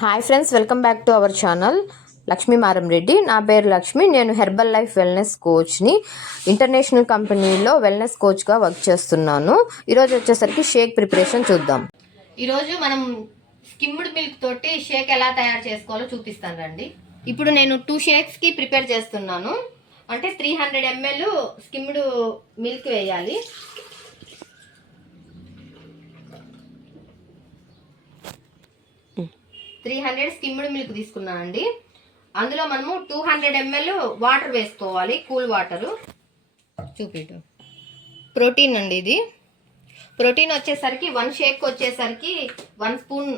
Hi friends, welcome back to our channel Lakshmi Maramreddy. నా పేరు లక్ష్మి. నేను హెర్బల్ లైఫ్ వెల్నెస్ కోచ్ని. ఇంటర్నేషనల్ కంపెనీలో వెల్నెస్ కోచ్గా వర్క్ చేస్తున్నాను. ఈరోజు వచ్చేసరికి షేక్ ప్రిపరేషన్ చూద్దాం. ఈరోజు మనం స్కిమ్డ్ మిల్క్ తోటి షేక్ ఎలా తయారు చేసుకోవాలో చూపిస్తాను రండి. ఇప్పుడు నేను 2 షేక్స్కి ప్రిపేర్ చేస్తున్నాను. అంటే 300 ml స్కిమ్డ్ మిల్క్ వేయాలి. స్కిమ్డ్ మిల్క్ తీసుకున్నానండి. అందులో మనము 200 ml వాటర్ వేసుకోవాలి, కూల్ వాటరు. చూపిటు ప్రోటీన్ అండి. ఇది ప్రోటీన్ వచ్చేసరికి 1 షేక్ వచ్చేసరికి 1 స్పూన్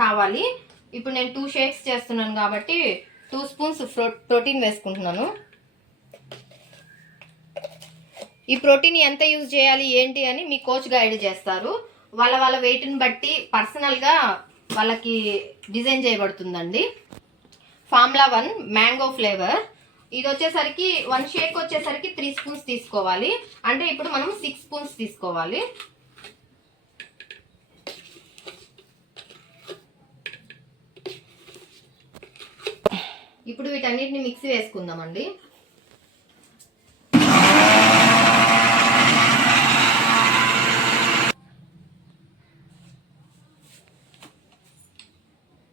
కావాలి. ఇప్పుడు నేను 2 షేక్స్ చేస్తున్నాను కాబట్టి 2 స్పూన్స్ ప్రోటీన్ వేసుకుంటున్నాను. ఈ ప్రోటీన్ ఎంత యూజ్ చేయాలి ఏంటి అని మీ కోచ్ గైడ్ చేస్తారు. వాళ్ళ వెయిట్ని బట్టి పర్సనల్గా వాళ్ళకి డిజైన్ చేయబడుతుందండి. Formula 1 mango flavour. ఇది వచ్చేసరికి 1 షేక్ వచ్చేసరికి 3 స్పూన్స్ తీసుకోవాలి. అంటే ఇప్పుడు మనం 6 స్పూన్స్ తీసుకోవాలి. ఇప్పుడు వీటన్నిటిని మిక్సీ వేసుకుందామండి.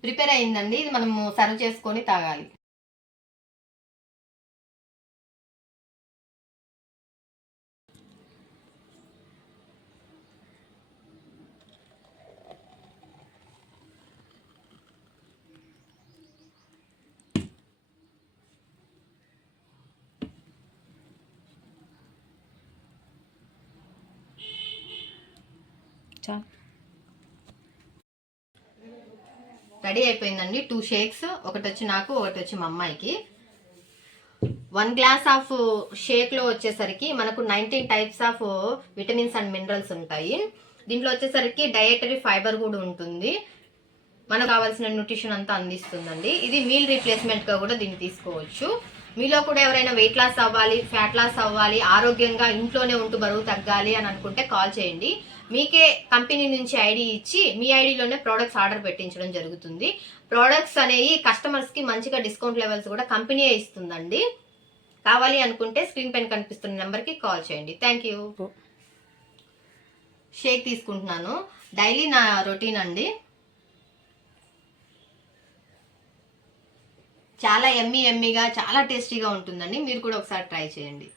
ప్రిపేర్ అయిందండి. ఇది మనము సర్వ్ చేసుకొని తాగాలి. రెడీ అయిపోయిందండి. 2 షేక్స్, ఒకటి వచ్చి నాకు, ఒకటి వచ్చి మా అమ్మాయికి. 1 గ్లాస్ ఆఫ్ షేక్లో వచ్చేసరికి మనకు 19 types of vitamins and minerals ఉంటాయి. దీంట్లో వచ్చేసరికి డయటరీ ఫైబర్ కూడా ఉంటుంది. మనకు కావాల్సిన న్యూట్రిషన్ అంతా అందిస్తుందండి. ఇది మీల్ రీప్లేస్మెంట్గా కూడా దీన్ని తీసుకోవచ్చు. మీలో కూడా ఎవరైనా వెయిట్ లాస్ అవ్వాలి, ఫ్యాట్ లాస్ అవ్వాలి, ఆరోగ్యంగా ఇంట్లోనే ఉంటూ బరువు తగ్గాలి అని అనుకుంటే కాల్ చేయండి. మీకే కంపెనీ నుంచి ఐడి ఇచ్చి మీ ఐడిలోనే ప్రోడక్ట్స్ ఆర్డర్ పెట్టించడం జరుగుతుంది. ప్రోడక్ట్స్ అనేవి కస్టమర్స్కి మంచిగా డిస్కౌంట్ లెవెల్స్ కూడా కంపెనీయే ఇస్తుందండి. కావాలి అనుకుంటే స్క్రీన్ పైన కనిపిస్తున్న నెంబర్కి కాల్ చేయండి. Thank you. షేక్ తీసుకుంటున్నాను. డైలీ నా రొటీన్ అండి. చాలా ఎమ్మీగా చాలా టేస్టీగా ఉంటుందండి. మీరు కూడా ఒకసారి ట్రై చేయండి.